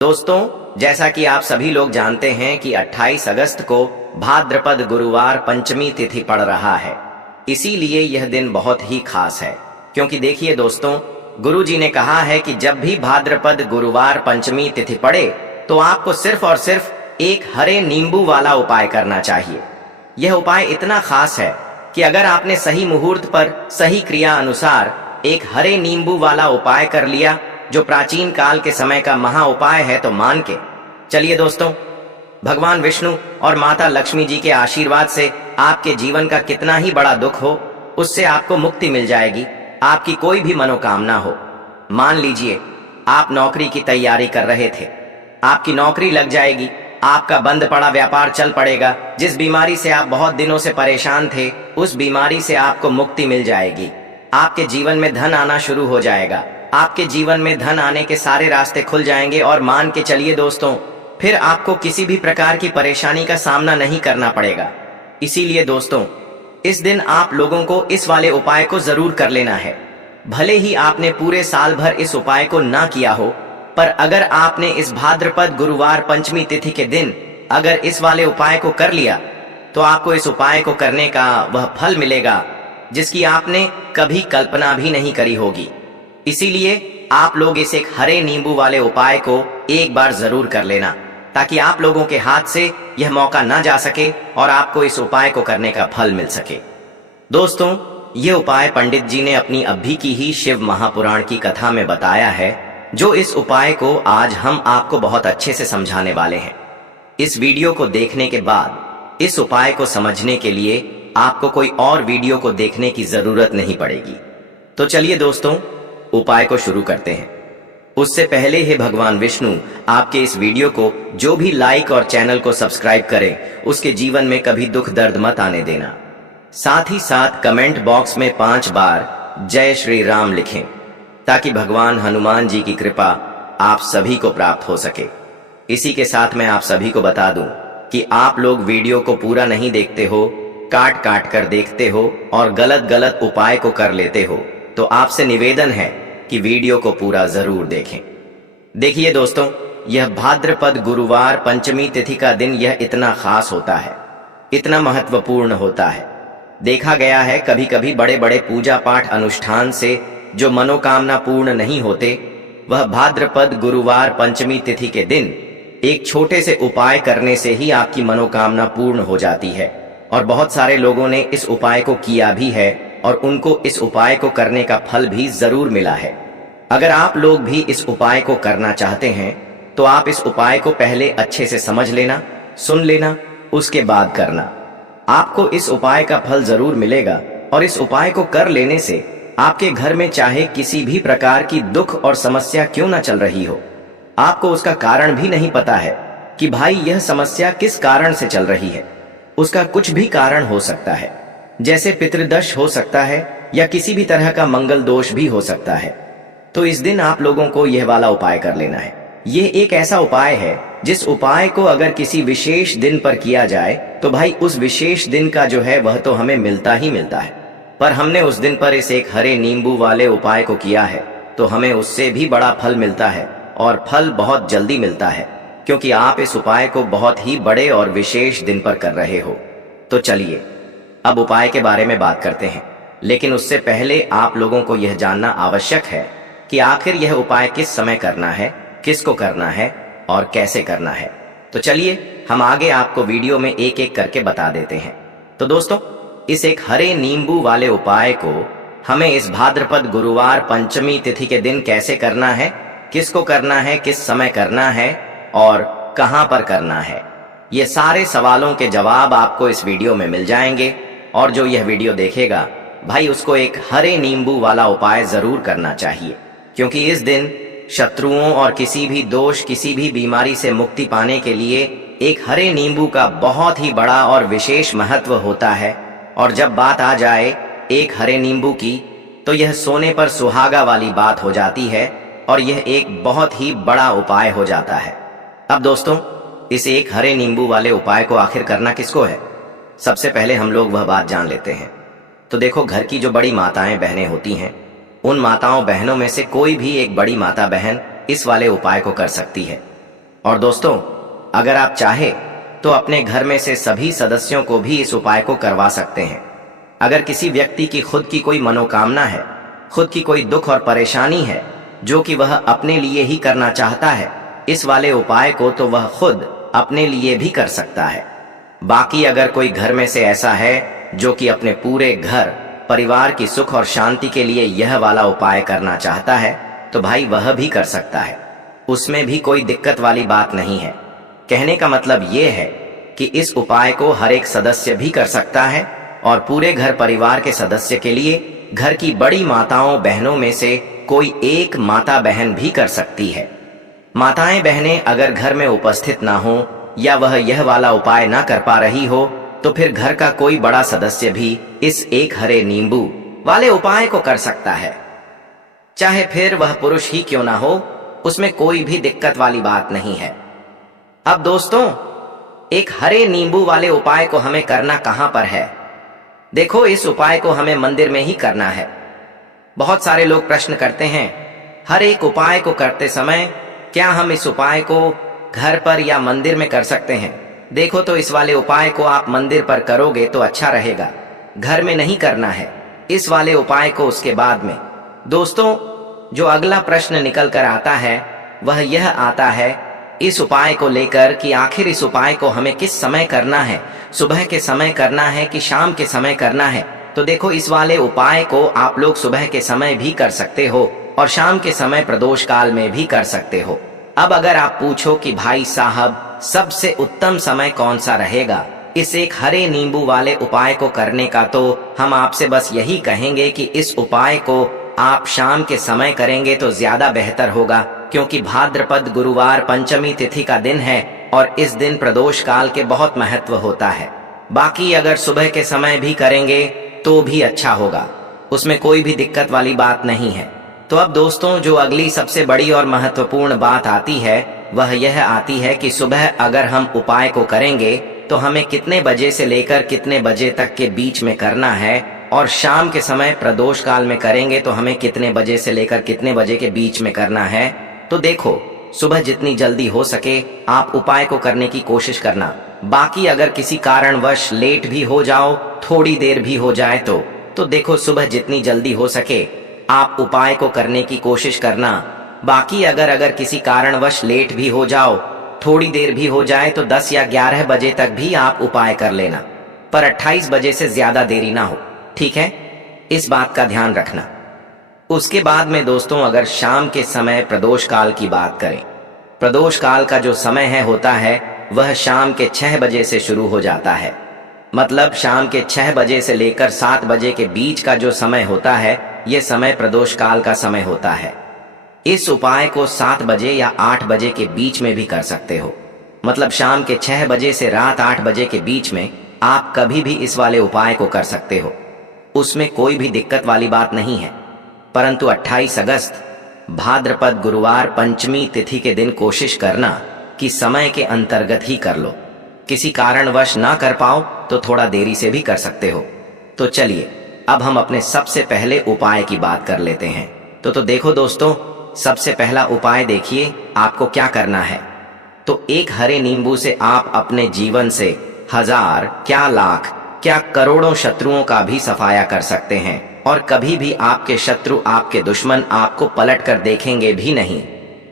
दोस्तों, जैसा कि आप सभी लोग जानते हैं कि 28 अगस्त को भाद्रपद गुरुवार पंचमी तिथि पड़ रहा है। इसीलिए यह दिन बहुत ही खास है, क्योंकि देखिए दोस्तों, गुरु जी ने कहा है कि जब भी भाद्रपद गुरुवार पंचमी तिथि पड़े तो आपको सिर्फ और सिर्फ एक हरे नींबू वाला उपाय करना चाहिए। यह उपाय इतना खास है कि अगर आपने सही मुहूर्त पर सही क्रिया अनुसार एक हरे नींबू वाला उपाय कर लिया, जो प्राचीन काल के समय का महा उपाय है, तो मान के चलिए दोस्तों, भगवान विष्णु और माता लक्ष्मी जी के आशीर्वाद से आपके जीवन का कितना ही बड़ा दुख हो, उससे आपको मुक्ति मिल जाएगी। आपकी कोई भी मनोकामना हो, मान लीजिए आप नौकरी की तैयारी कर रहे थे, आपकी नौकरी लग जाएगी, आपका बंद पड़ा व्यापार चल पड़ेगा, जिस बीमारी से आप बहुत दिनों से परेशान थे उस बीमारी से आपको मुक्ति मिल जाएगी, आपके जीवन में धन आना शुरू हो जाएगा, आपके जीवन में धन आने के सारे रास्ते खुल जाएंगे और मान के चलिए दोस्तों, फिर आपको किसी भी प्रकार की परेशानी का सामना नहीं करना पड़ेगा। इसीलिए दोस्तों, इस दिन आप लोगों को इस वाले उपाय को जरूर कर लेना है। भले ही आपने पूरे साल भर इस उपाय को ना किया हो, पर अगर आपने इस भाद्रपद गुरुवार पंचमी तिथि के दिन अगर इस वाले उपाय को कर लिया, तो आपको इस उपाय को करने का वह फल मिलेगा जिसकी आपने कभी कल्पना भी नहीं करी होगी। इसीलिए आप लोग इस एक हरे नींबू वाले उपाय को एक बार जरूर कर लेना, ताकि आप लोगों के हाथ से यह मौका ना जा सके और आपको इस उपाय को करने का फल मिल सके। दोस्तों, यह उपाय पंडित जी ने अपनी अभी की ही शिव महापुराण की कथा में बताया है, जो इस उपाय को आज हम आपको बहुत अच्छे से समझाने वाले हैं। इस वीडियो को देखने के बाद इस उपाय को समझने के लिए आपको कोई और वीडियो को देखने की जरूरत नहीं पड़ेगी। तो चलिए दोस्तों, उपाय को शुरू करते हैं। उससे पहले ही भगवान विष्णु आपके इस वीडियो को जो भी लाइक और चैनल को सब्सक्राइब करे, उसके जीवन में कभी दुख दर्द मत आने देना। साथ ही साथ कमेंट बॉक्स में 5 बार जय श्री राम लिखें, ताकि भगवान हनुमान जी की कृपा आप सभी को प्राप्त हो सके। इसी के साथ मैं आप सभी को बता दूं कि आप लोग वीडियो को पूरा नहीं देखते हो, काट काट कर देखते हो और गलत गलत उपाय को कर लेते हो, तो आपसे निवेदन है कि वीडियो को पूरा जरूर देखें। देखिए दोस्तों, यह भाद्रपद गुरुवार पंचमी तिथि का दिन यह इतना खास होता है, इतना महत्वपूर्ण होता है। देखा गया है कभी कभी बड़े बड़े पूजा पाठ अनुष्ठान से जो मनोकामना पूर्ण नहीं होते, वह भाद्रपद गुरुवार पंचमी तिथि के दिन एक छोटे से उपाय करने से ही आपकी मनोकामना पूर्ण हो जाती है। और बहुत सारे लोगों ने इस उपाय को किया भी है और उनको इस उपाय को करने का फल भी जरूर मिला है। अगर आप लोग भी इस उपाय को करना चाहते हैं, तो आप इस उपाय को पहले अच्छे से समझ लेना, सुन लेना, उसके बाद करना। आपको इस उपाय का फल जरूर मिलेगा और इस उपाय को कर लेने से आपके घर में चाहे किसी भी प्रकार की दुख और समस्या क्यों ना चल रही हो, आपको उसका कारण भी नहीं पता है कि भाई यह समस्या किस कारण से चल रही है। उसका कुछ भी कारण हो सकता है, जैसे पितृदोष हो सकता है या किसी भी तरह का मंगल दोष भी हो सकता है। तो इस दिन आप लोगों को यह वाला उपाय कर लेना है। यह एक ऐसा उपाय है जिस उपाय को अगर किसी विशेष दिन पर किया जाए, तो भाई उस विशेष दिन का जो है वह तो हमें मिलता ही मिलता है। पर हमने उस दिन पर इस एक हरे नींबू वाले उपाय को किया है, तो हमें उससे भी बड़ा फल मिलता है और फल बहुत जल्दी मिलता है, क्योंकि आप इस उपाय को बहुत ही बड़े और विशेष दिन पर कर रहे हो। तो चलिए अब उपाय के बारे में बात करते हैं, लेकिन उससे पहले आप लोगों को यह जानना आवश्यक है कि आखिर यह उपाय किस समय करना है, किसको करना है और कैसे करना है। तो चलिए हम आगे आपको वीडियो में एक एक करके बता देते हैं। तो दोस्तों, इस एक हरे नींबू वाले उपाय को हमें इस भाद्रपद गुरुवार पंचमी तिथि के दिन कैसे करना है, किसको करना है, किस समय करना है और कहां पर करना है, ये सारे सवालों के जवाब आपको इस वीडियो में मिल जाएंगे। और जो यह वीडियो देखेगा भाई, उसको एक हरे नींबू वाला उपाय जरूर करना चाहिए, क्योंकि इस दिन शत्रुओं और किसी भी दोष, किसी भी बीमारी से मुक्ति पाने के लिए एक हरे नींबू का बहुत ही बड़ा और विशेष महत्व होता है। और जब बात आ जाए एक हरे नींबू की, तो यह सोने पर सुहागा वाली बात हो जाती है और यह एक बहुत ही बड़ा उपाय हो जाता है। अब दोस्तों, इस एक हरे नींबू वाले उपाय को आखिर करना किसको है, सबसे पहले हम लोग वह बात जान लेते हैं। तो देखो, घर की जो बड़ी माताएं बहनें होती हैं, उन माताओं बहनों में से कोई भी एक बड़ी माता बहन इस वाले उपाय को कर सकती है। और दोस्तों, अगर आप चाहे तो अपने घर में से सभी सदस्यों को भी इस उपाय को करवा सकते हैं। अगर किसी व्यक्ति की खुद की कोई मनोकामना है, खुद की कोई दुख और परेशानी है जो कि वह अपने लिए ही करना चाहता है, इस वाले उपाय को तो वह खुद अपने लिए भी कर सकता है। बाकी अगर कोई घर में से ऐसा है जो कि अपने पूरे घर परिवार की सुख और शांति के लिए यह वाला उपाय करना चाहता है, तो भाई वह भी कर सकता है। उसमें भी कोई दिक्कत वाली बात नहीं है। कहने का मतलब ये है कि इस उपाय को हर एक सदस्य भी कर सकता है और पूरे घर परिवार के सदस्य के लिए घर की बड़ी माताओं बहनों में से कोई एक माता बहन भी कर सकती है। माताएं बहनें अगर घर में उपस्थित ना हो या वह यह वाला उपाय ना कर पा रही हो, तो फिर घर का कोई बड़ा सदस्य भी इस एक हरे नींबू वाले उपाय को कर सकता है। चाहे फिर वह पुरुष ही क्यों ना हो, उसमें कोई भी दिक्कत वाली बात नहीं है। अब दोस्तों, एक हरे नींबू वाले उपाय को हमें करना कहां पर है? देखो, इस उपाय को हमें मंदिर में ही करना है। बहुत सारे लोग प्रश्न करते हैं, हर एक उपाय को करते समय क्या हम इस उपाय को घर पर या मंदिर में कर सकते हैं? देखो, तो इस वाले उपाय को आप मंदिर पर करोगे तो अच्छा रहेगा, घर में नहीं करना है इस वाले उपाय को उसके बाद में। दोस्तों, जो अगला प्रश्न निकल कर आता है वह यह आता है इस उपाय को लेकर कि आखिर इस उपाय को हमें किस समय करना है, सुबह के समय करना है कि शाम के समय करना है? तो देखो, इस वाले उपाय को आप लोग सुबह के समय भी कर सकते हो और शाम के समय प्रदोष काल में भी कर सकते हो। अब अगर आप पूछो कि भाई साहब सबसे उत्तम समय कौन सा रहेगा इस एक हरे नींबू वाले उपाय को करने का, तो हम आपसे बस यही कहेंगे कि इस उपाय को आप शाम के समय करेंगे तो ज्यादा बेहतर होगा, क्योंकि भाद्रपद गुरुवार पंचमी तिथि का दिन है और इस दिन प्रदोष काल के बहुत महत्व होता है। बाकी अगर सुबह के समय भी करेंगे तो भी अच्छा होगा, उसमें कोई भी दिक्कत वाली बात नहीं है। तो अब दोस्तों, जो अगली सबसे बड़ी और महत्वपूर्ण बात आती है वह यह आती है कि सुबह अगर हम उपाय को करेंगे तो हमें कितने बजे से लेकर कितने बजे तक के बीच में करना है, और शाम के समय प्रदोष काल में करेंगे तो हमें कितने बजे से लेकर कितने बजे के बीच में करना है। तो देखो, सुबह जितनी जल्दी हो सके आप उपाय को करने की कोशिश करना। बाकी अगर किसी कारणवश लेट भी हो जाओ, थोड़ी देर भी हो जाए तो देखो, सुबह जितनी जल्दी हो सके आप उपाय को करने की कोशिश करना। बाकी अगर किसी कारणवश लेट भी हो जाओ, थोड़ी देर भी हो जाए, तो 10 या 11 बजे तक भी आप उपाय कर लेना, पर 28 बजे से ज्यादा देरी ना हो, ठीक है? इस बात का ध्यान रखना। उसके बाद में दोस्तों, अगर शाम के समय प्रदोष काल की बात करें, प्रदोष काल का जो समय होता है वह शाम के 6 बजे से शुरू हो जाता है। मतलब शाम के 6 बजे से लेकर 7 बजे के बीच का जो समय होता है, यह समय प्रदोष काल का समय होता है। इस उपाय को 7 बजे या 8 बजे के बीच में भी कर सकते हो। मतलब शाम के 6 बजे से रात 8 बजे के बीच में आप कभी भी इस वाले उपाय को कर सकते हो, उसमें कोई भी दिक्कत वाली बात नहीं है। परंतु 28 अगस्त भाद्रपद गुरुवार पंचमी तिथि के दिन कोशिश करना कि समय के अंतर्गत ही कर लो। किसी कारणवश ना कर पाओ तो थोड़ा देरी से भी कर सकते हो। तो चलिए, अब हम अपने सबसे पहले उपाय की बात कर लेते हैं। तो देखो दोस्तों, सबसे पहला उपाय देखिए आपको क्या करना है। तो एक हरे नींबू से आप अपने जीवन से 1000 क्या लाख क्या करोड़ों शत्रुओं का भी सफाया कर सकते हैं, और कभी भी आपके शत्रु, आपके दुश्मन आपको पलट कर देखेंगे भी नहीं।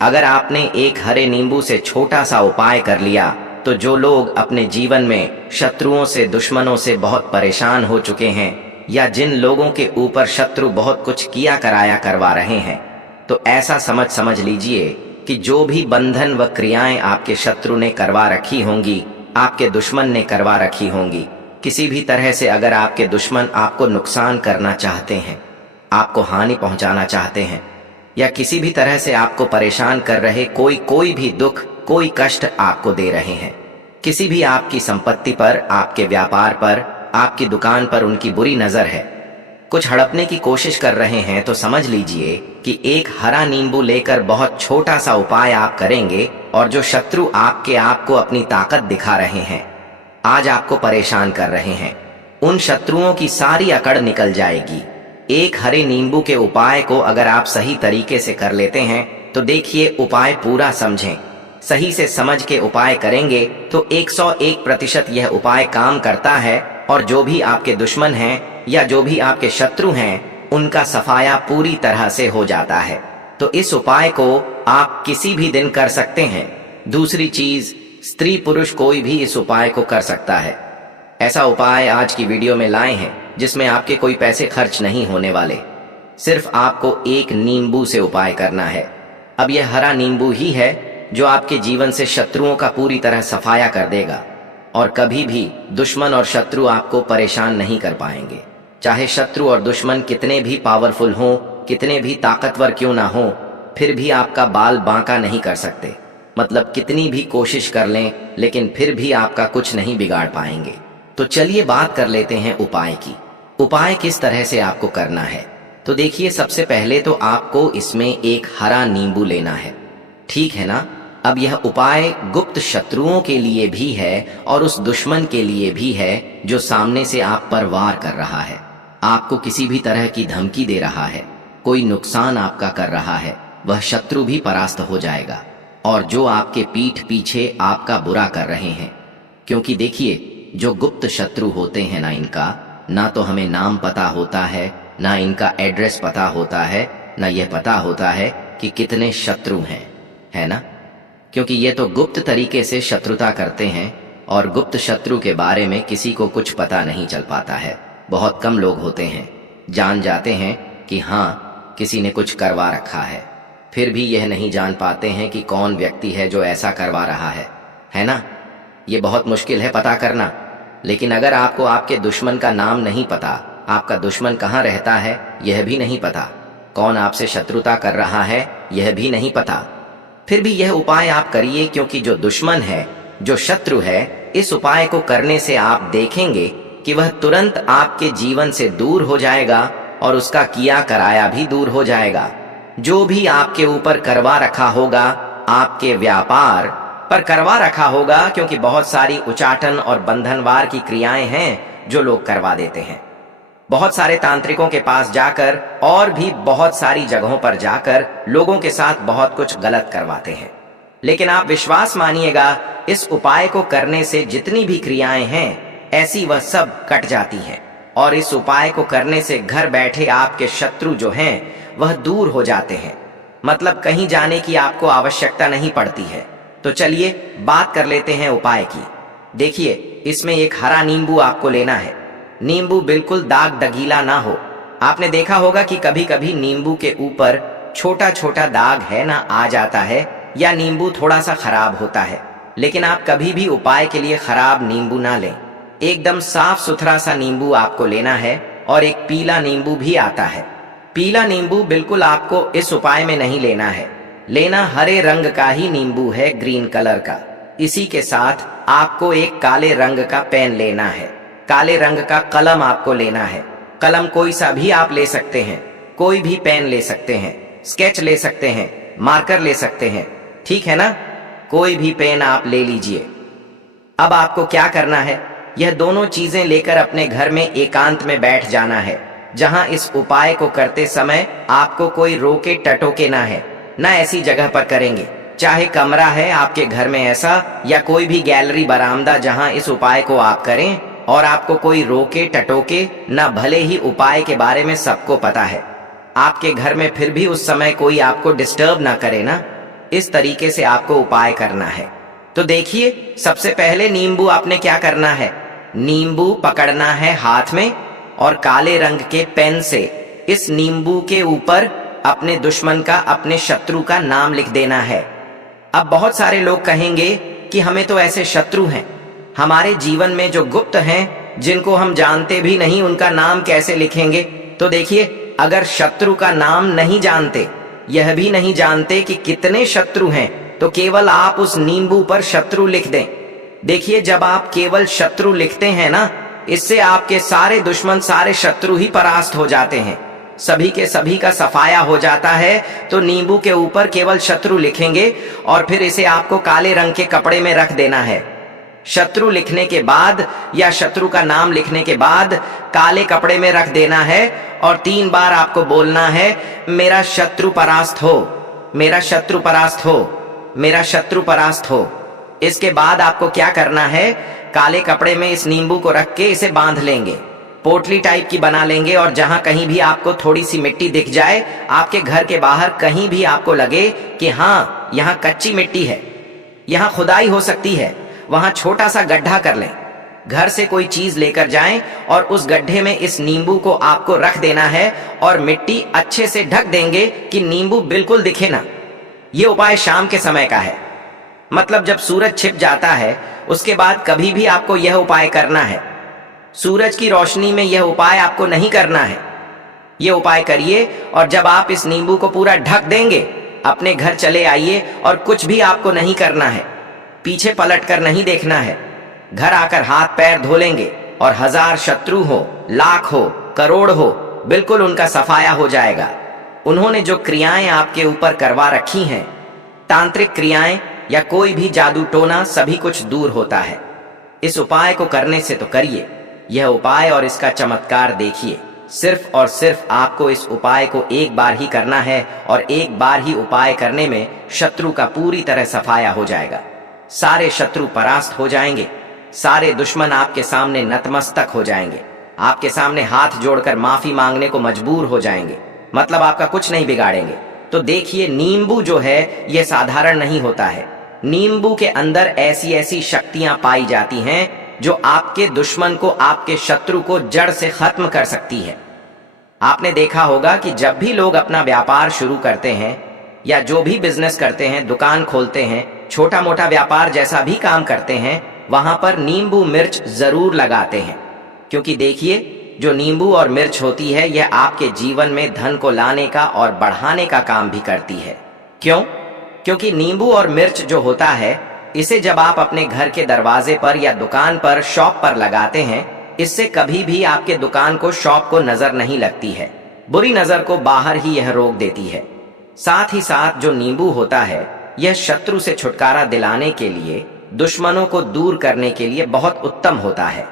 अगर आपने एक हरे नींबू से छोटा सा उपाय कर लिया, तो जो लोग अपने जीवन में शत्रुओं से, दुश्मनों से बहुत परेशान हो चुके हैं, या जिन लोगों के ऊपर शत्रु बहुत कुछ किया कराया करवा रहे हैं, तो ऐसा समझ लीजिए कि जो भी बंधन व क्रियाएं आपके शत्रु ने करवा रखी होंगी, आपके दुश्मन ने करवा रखी होंगी, किसी भी तरह से अगर आपके दुश्मन आपको नुकसान करना चाहते हैं, आपको हानि पहुंचाना चाहते हैं, या किसी भी तरह से आपको परेशान कर रहे, कोई भी दुख, कोई कष्ट आपको दे रहे हैं, किसी भी आपकी संपत्ति पर, आपके व्यापार पर, आपकी दुकान पर उनकी बुरी नजर है, कुछ हड़पने की कोशिश कर रहे हैं, तो समझ लीजिए कि एक हरा नींबू लेकर बहुत छोटा सा उपाय आप करेंगे, और जो शत्रु आपको अपनी ताकत दिखा रहे हैं, आज आपको परेशान कर रहे हैं, उन शत्रुओं की सारी अकड़ निकल जाएगी। एक हरे नींबू के उपाय को अगर आप सही तरीके से कर लेते हैं, तो देखिए, उपाय पूरा समझें, सही से समझ के उपाय करेंगे तो 101% यह उपाय काम करता है और जो भी आपके दुश्मन हैं या जो भी आपके शत्रु हैं उनका सफाया पूरी तरह से हो जाता है। तो इस उपाय को आप किसी भी दिन कर सकते हैं। दूसरी चीज, स्त्री पुरुष कोई भी इस उपाय को कर सकता है। ऐसा उपाय आज की वीडियो में लाए हैं जिसमें आपके कोई पैसे खर्च नहीं होने वाले। सिर्फ आपको एक नींबू से उपाय करना है। अब यह हरा नींबू ही है जो आपके जीवन से शत्रुओं का पूरी तरह सफाया कर देगा और कभी भी दुश्मन और शत्रु आपको परेशान नहीं कर पाएंगे। चाहे शत्रु और दुश्मन कितने भी पावरफुल हों, कितने भी ताकतवर क्यों ना हो, फिर भी आपका बाल बांका नहीं कर सकते। मतलब कितनी भी कोशिश कर लें लेकिन फिर भी आपका कुछ नहीं बिगाड़ पाएंगे। तो चलिए बात कर लेते हैं उपाय की। उपाय किस तरह से आपको करना है, तो देखिए सबसे पहले तो आपको इसमें एक हरा नींबू लेना है, ठीक है ना। अब यह उपाय गुप्त शत्रुओं के लिए भी है और उस दुश्मन के लिए भी है जो सामने से आप पर वार कर रहा है, आपको किसी भी तरह की धमकी दे रहा है, कोई नुकसान आपका कर रहा है, वह शत्रु भी परास्त हो जाएगा। और जो आपके पीठ पीछे आपका बुरा कर रहे हैं, क्योंकि देखिए जो गुप्त शत्रु होते हैं ना, इनका ना तो हमें नाम पता होता है, ना इनका एड्रेस पता होता है, ना यह पता होता है कि कितने शत्रु हैं, है ना। क्योंकि ये तो गुप्त तरीके से शत्रुता करते हैं और गुप्त शत्रु के बारे में किसी को कुछ पता नहीं चल पाता है। बहुत कम लोग होते हैं जान जाते हैं कि हाँ किसी ने कुछ करवा रखा है, फिर भी यह नहीं जान पाते हैं कि कौन व्यक्ति है जो ऐसा करवा रहा है ना। ये बहुत मुश्किल है पता करना। लेकिन अगर आपको आपके दुश्मन का नाम नहीं पता, आपका दुश्मन कहाँ रहता है यह भी नहीं पता, कौन आपसे शत्रुता कर रहा है यह भी नहीं पता, फिर भी यह उपाय आप करिए। क्योंकि जो दुश्मन है, जो शत्रु है, इस उपाय को करने से आप देखेंगे कि वह तुरंत आपके जीवन से दूर हो जाएगा और उसका किया कराया भी दूर हो जाएगा। जो भी आपके ऊपर करवा रखा होगा, आपके व्यापार पर करवा रखा होगा, क्योंकि बहुत सारी उचाटन और बंधनवार की क्रियाएं हैं जो लोग करवा देते हैं। बहुत सारे तांत्रिकों के पास जाकर और भी बहुत सारी जगहों पर जाकर लोगों के साथ बहुत कुछ गलत करवाते हैं। लेकिन आप विश्वास मानिएगा, इस उपाय को करने से जितनी भी क्रियाएं हैं ऐसी वह सब कट जाती हैं और इस उपाय को करने से घर बैठे आपके शत्रु जो हैं वह दूर हो जाते हैं। मतलब कहीं जाने की आपको आवश्यकता नहीं पड़ती है। तो चलिए बात कर लेते हैं उपाय की। देखिए इसमें एक हरा नींबू आपको लेना है। नींबू बिल्कुल दाग दगीला ना हो। आपने देखा होगा कि कभी कभी नींबू के ऊपर छोटा छोटा दाग है ना आ जाता है, या नींबू थोड़ा सा खराब होता है। लेकिन आप कभी भी उपाय के लिए खराब नींबू ना लें। एकदम साफ सुथरा सा नींबू आपको लेना है। और एक पीला नींबू भी आता है। पीला नींबू बिल्कुल आपको इस उपाय में नहीं लेना है। लेना हरे रंग का ही नींबू है, ग्रीन कलर का। इसी के साथ आपको एक काले रंग का पेन लेना है। काले रंग का कलम आपको लेना है। कलम कोई सा भी आप ले सकते हैं, कोई भी पेन ले सकते हैं, स्केच ले सकते हैं, मार्कर ले सकते हैं, ठीक है ना। कोई भी पेन आप ले लीजिए। अब आपको क्या करना है, यह दोनों चीजें लेकर अपने घर में एकांत में बैठ जाना है, जहां इस उपाय को करते समय आपको कोई रोके टटोके ना है, ना ऐसी जगह पर करेंगे। चाहे कमरा है आपके घर में ऐसा, या कोई भी गैलरी बरामदा जहां इस उपाय को आप करें और आपको कोई रोके टटोके ना, भले ही उपाय के बारे में सबको पता है आपके घर में, फिर भी उस समय कोई आपको डिस्टर्ब ना करे ना। इस तरीके से आपको उपाय करना है। तो देखिए सबसे पहले नींबू आपने क्या करना है, नींबू पकड़ना है हाथ में और काले रंग के पेन से इस नींबू के ऊपर अपने दुश्मन का, अपने शत्रु का नाम लिख देना है। अब बहुत सारे लोग कहेंगे कि हमें तो ऐसे शत्रु हैं हमारे जीवन में जो गुप्त हैं, जिनको हम जानते भी नहीं, उनका नाम कैसे लिखेंगे। तो देखिए अगर शत्रु का नाम नहीं जानते, यह भी नहीं जानते कि कितने शत्रु हैं, तो केवल आप उस नींबू पर शत्रु लिख दें। देखिए जब आप केवल शत्रु लिखते हैं ना, इससे आपके सारे दुश्मन, सारे शत्रु ही परास्त हो जाते हैं, सभी के सभी का सफाया हो जाता है। तो नींबू के ऊपर केवल शत्रु लिखेंगे और फिर इसे आपको काले रंग के कपड़े में रख देना है। शत्रु लिखने के बाद या शत्रु का नाम लिखने के बाद काले कपड़े में रख देना है और 3 बार आपको बोलना है, मेरा शत्रु परास्त हो, मेरा शत्रु परास्त हो। मेरा शत्रु परास्त हो। इसके बाद आपको क्या करना है, काले कपड़े में इस नींबू को रख के इसे बांध लेंगे, पोटली टाइप की बना लेंगे, और जहां कहीं भी आपको थोड़ी सी मिट्टी दिख जाए, आपके घर के बाहर कहीं भी आपको लगे कि हाँ यहाँ कच्ची मिट्टी है, यहाँ खुदाई हो सकती है, वहां छोटा सा गड्ढा कर लें। घर से कोई चीज लेकर जाएं और उस गड्ढे में इस नींबू को आपको रख देना है और मिट्टी अच्छे से ढक देंगे कि नींबू बिल्कुल दिखे ना। ये उपाय शाम के समय का है, मतलब जब सूरज छिप जाता है उसके बाद कभी भी आपको यह उपाय करना है। सूरज की रोशनी में यह उपाय आपको नहीं करना है। यह उपाय करिए और जब आप इस नींबू को पूरा ढक देंगे, अपने घर चले आइए और कुछ भी आपको नहीं करना है, पीछे पलट कर नहीं देखना है। घर आकर हाथ पैर धो लेंगे और 1000 शत्रु हो, लाख हो, करोड़ हो, बिल्कुल उनका सफाया हो जाएगा। उन्होंने जो क्रियाएं आपके ऊपर करवा रखी हैं, तांत्रिक क्रियाएं या कोई भी जादू टोना, सभी कुछ दूर होता है। इस उपाय को करने से तो करिए, यह उपाय और इसका चमत्कार देखिए। सिर्फ और सिर्फ आपको इस उपाय को एक बार ही करना है और एक बार ही उपाय करने में शत्रु का पूरी तरह सफाया हो जाएगा। सारे शत्रु परास्त हो जाएंगे, सारे दुश्मन आपके सामने नतमस्तक हो जाएंगे, आपके सामने हाथ जोड़कर माफी मांगने को मजबूर हो जाएंगे, मतलब आपका कुछ नहीं बिगाड़ेंगे। तो देखिए, नींबू जो है यह साधारण नहीं होता है। नींबू के अंदर ऐसी ऐसी शक्तियां पाई जाती हैं जो आपके दुश्मन को, आपके शत्रु को जड़ से खत्म कर सकती है। आपने देखा होगा कि जब भी लोग अपना व्यापार शुरू करते हैं या जो भी बिजनेस करते हैं, दुकान खोलते हैं, छोटा मोटा व्यापार जैसा भी काम करते हैं, वहां पर नींबू मिर्च जरूर लगाते हैं। क्योंकि देखिए, जो नींबू और मिर्च होती है यह आपके जीवन में धन को लाने का और बढ़ाने का काम भी करती है। क्यों? क्योंकि नींबू और मिर्च जो होता है, इसे जब आप अपने घर के दरवाजे पर या दुकान पर, शॉप पर लगाते हैं, इससे कभी भी आपके दुकान को, शॉप को नजर नहीं लगती है। बुरी नजर को बाहर ही यह रोक देती है। साथ ही साथ जो नींबू होता है यह शत्रु से छुटकारा दिलाने के लिए, दुश्मनों को दूर करने के लिए बहुत उत्तम होता है।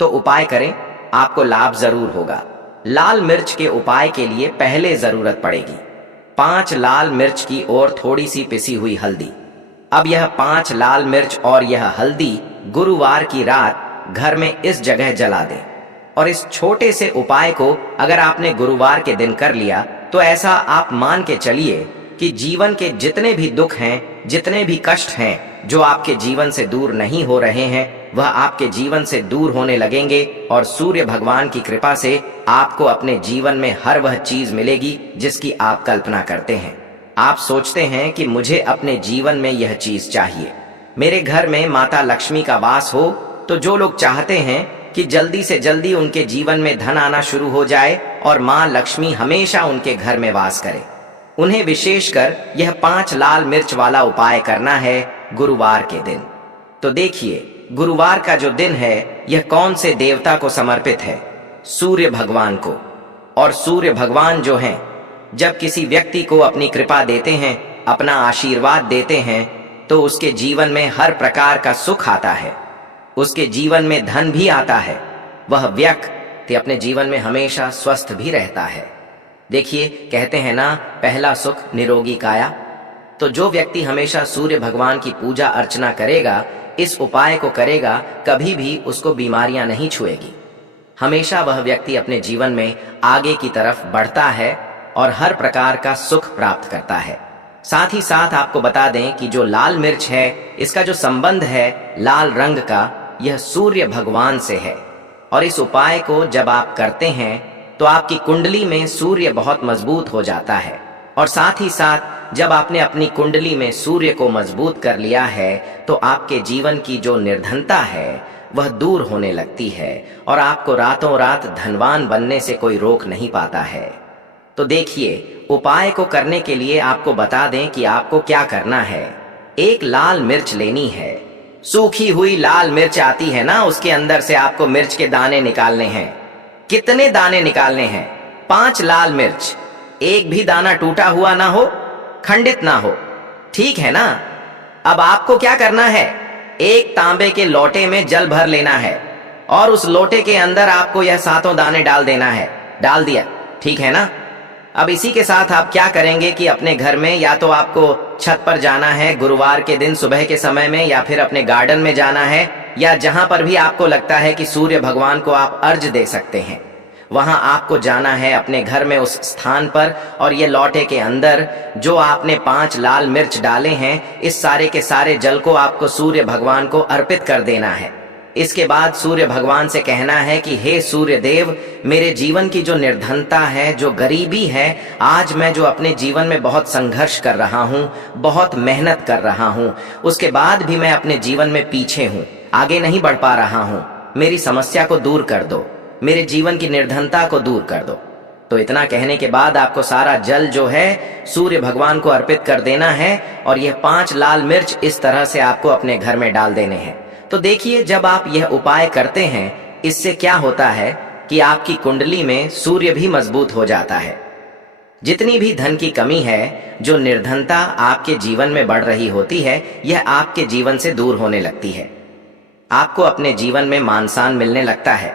तो उपाय करें, आपको लाभ जरूर होगा। लाल मिर्च के उपाय के लिए पहले जरूरत पड़ेगी 5 लाल मिर्च की और थोड़ी सी पिसी हुई हल्दी। अब यह 5 लाल मिर्च और यह हल्दी गुरुवार की रात घर में इस जगह जला दें। और इस छोटे से उपाय को अगर आपने गुरुवार के दिन कर लिया तो ऐसा आप मान के चलिए कि जीवन के जितने भी दुख हैं, जितने भी कष्ट हैं जो आपके जीवन से दूर नहीं हो रहे हैं, वह आपके जीवन से दूर होने लगेंगे और सूर्य भगवान की कृपा से आपको अपने जीवन में हर वह चीज मिलेगी जिसकी आप कल्पना करते हैं। आप सोचते हैं कि मुझे अपने जीवन में यह चीज चाहिए, मेरे घर में माता लक्ष्मी का वास हो। तो जो लोग चाहते हैं कि जल्दी से जल्दी उनके जीवन में धन आना शुरू हो जाए और मां लक्ष्मी हमेशा उनके घर में वास करे, उन्हें विशेषकर यह 5 लाल मिर्च वाला उपाय करना है गुरुवार के दिन। तो देखिए, गुरुवार का जो दिन है यह कौन से देवता को समर्पित है? सूर्य भगवान को। और सूर्य भगवान जो हैं, जब किसी व्यक्ति को अपनी कृपा देते हैं, अपना आशीर्वाद देते हैं, तो उसके जीवन में हर प्रकार का सुख आता है, उसके जीवन में धन भी आता है, वह व्यक्ति अपने जीवन में हमेशा स्वस्थ भी रहता है। देखिए, कहते हैं ना, पहला सुख निरोगी काया। तो जो व्यक्ति हमेशा सूर्य भगवान की पूजा अर्चना करेगा, इस उपाय को करेगा, कभी भी उसको बीमारियां नहीं छुएगी। हमेशा वह व्यक्ति अपने जीवन में आगे की तरफ बढ़ता है और हर प्रकार का सुख प्राप्त करता है। साथ ही साथ आपको बता दें कि जो लाल मिर्च है, इसका जो संबंध है लाल रंग का, यह सूर्य भगवान से है। और इस उपाय को जब आप करते हैं तो आपकी कुंडली में सूर्य बहुत मजबूत हो जाता है। और साथ ही साथ जब आपने अपनी कुंडली में सूर्य को मजबूत कर लिया है तो आपके जीवन की जो निर्धनता है वह दूर होने लगती है और आपको रातों रात धनवान बनने से कोई रोक नहीं पाता है। तो देखिए, उपाय को करने के लिए आपको बता दें कि आपको क्या करना है। एक लाल मिर्च लेनी है, सूखी हुई लाल मिर्च आती है ना, उसके अंदर से आपको मिर्च के दाने निकालने हैं। कितने दाने निकालने हैं? 5 लाल मिर्च। एक भी दाना टूटा हुआ ना हो, खंडित ना हो, ठीक है ना? अब आपको क्या करना है, एक तांबे के लोटे में जल भर लेना है और उस लोटे के अंदर आपको यह 7 दाने डाल देना है। डाल दिया, ठीक है ना? अब इसी के साथ आप क्या करेंगे कि अपने घर में या तो आपको छत पर जाना है गुरुवार के दिन सुबह के समय में, या फिर अपने गार्डन में जाना है, या जहां पर भी आपको लगता है कि सूर्य भगवान को आप अर्घ्य दे सकते हैं, वहां आपको जाना है अपने घर में उस स्थान पर। और ये लौटे के अंदर जो आपने 5 लाल मिर्च डाले हैं, इस सारे के सारे जल को आपको सूर्य भगवान को अर्पित कर देना है। इसके बाद सूर्य भगवान से कहना है कि हे सूर्य देव, मेरे जीवन की जो निर्धनता है, जो गरीबी है, आज मैं जो अपने जीवन में बहुत संघर्ष कर रहा हूँ, बहुत मेहनत कर रहा हूँ, उसके बाद भी मैं अपने जीवन में पीछे हूँ, आगे नहीं बढ़ पा रहा हूँ, मेरी समस्या को दूर कर दो, मेरे जीवन की निर्धनता को दूर कर दो। तो इतना कहने के बाद आपको सारा जल जो है सूर्य भगवान को अर्पित कर देना है, और यह 5 लाल मिर्च इस तरह से आपको अपने घर में डाल देने हैं। तो देखिए, जब आप यह उपाय करते हैं, इससे क्या होता है कि आपकी कुंडली में सूर्य भी मजबूत हो जाता है। जितनी भी धन की कमी है, जो निर्धनता आपके जीवन में बढ़ रही होती है, यह आपके जीवन से दूर होने लगती है। आपको अपने जीवन में मान सम्मान मिलने लगता है।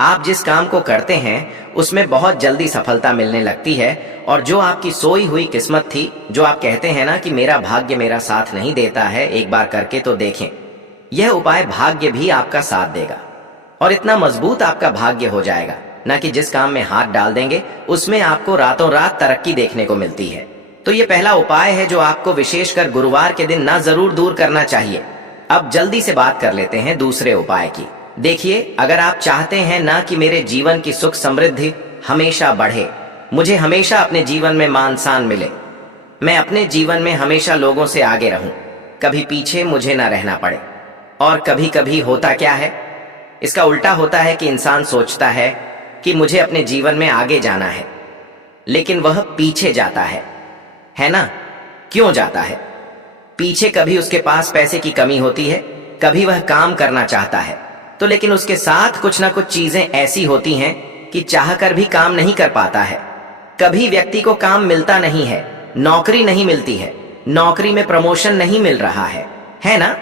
आप जिस काम को करते हैं उसमें बहुत जल्दी सफलता मिलने लगती है, और जो आपकी सोई हुई किस्मत थी, जो आप कहते हैं ना कि मेरा भाग्य मेरा साथ नहीं देता है, एक बार करके तो देखें, यह उपाय भाग्य भी आपका साथ देगा, और इतना मजबूत आपका भाग्य हो जाएगा ना कि जिस काम में हाथ डाल देंगे उसमें आपको रातों रात तरक्की देखने को मिलती है। तो ये पहला उपाय है जो आपको विशेषकर गुरुवार के दिन ना जरूर दूर करना चाहिए। अब जल्दी से बात कर लेते हैं दूसरे उपाय की। देखिए, अगर आप चाहते हैं ना कि मेरे जीवन की सुख समृद्धि हमेशा बढ़े, मुझे हमेशा अपने जीवन में मान सम्मान मिले, मैं अपने जीवन में हमेशा लोगों से आगे रहूं, कभी पीछे मुझे ना रहना पड़े। और कभी कभी होता क्या है, इसका उल्टा होता है कि इंसान सोचता है कि मुझे अपने जीवन में आगे जाना है, लेकिन वह पीछे जाता है ना? क्यों जाता है पीछे? कभी उसके पास पैसे की कमी होती है, कभी वह काम करना चाहता है, तो लेकिन उसके साथ कुछ ना कुछ चीजें ऐसी होती हैं कि चाहकर भी काम नहीं कर पाता है। कभी व्यक्ति को काम मिलता नहीं है, नौकरी नहीं मिलती है, नौकरी में प्रमोशन नहीं मिल रहा है ना?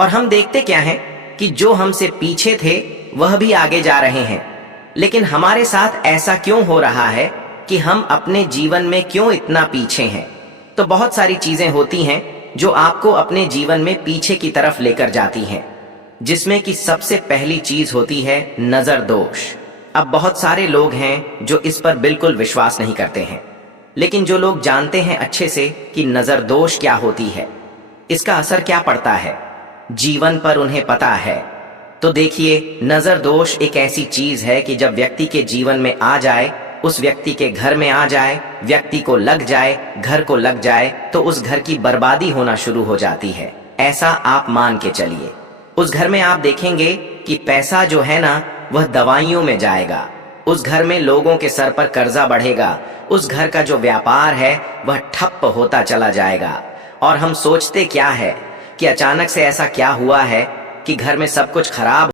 और हम देखते क्या हैं कि जो हमसे पीछे थे वह भी आगे जा रहे हैं। लेकिन हमारे साथ ऐसा क्यों हो रहा है कि हम अपने जीवन में क्यों इतना पीछे हैं? तो बहुत सारी चीजें होती हैं जो आपको अपने जीवन में पीछे की तरफ लेकर जाती हैं, जिसमें कि सबसे पहली चीज होती है नजर दोष। अब बहुत सारे लोग हैं जो इस पर बिल्कुल विश्वास नहीं करते हैं, लेकिन जो लोग जानते हैं अच्छे से कि नजर दोष क्या होती है, इसका असर क्या पड़ता है जीवन पर, उन्हें पता है। तो देखिए, नजर दोष एक ऐसी चीज है कि जब व्यक्ति के जीवन में आ जाए, उस व्यक्ति के घर में आ जाए, व्यक्ति को लग जाए, घर को लग जाए, तो उस घर की बर्बादी होना शुरू हो जाती है। ऐसा आप मान के चलिए। उस घर में आप देखेंगे कि पैसा जो है ना, वह दवाइयों में जाएगा। उस घर में लोगों के सर पर कर्जा बढ़ेगा। उस घर का जो व्यापार है वह ठप्प होता चला जाएगा। और हम सोचते क्या है कि अचानक से ऐसा क्या हुआ है कि घर में सब कुछ खराब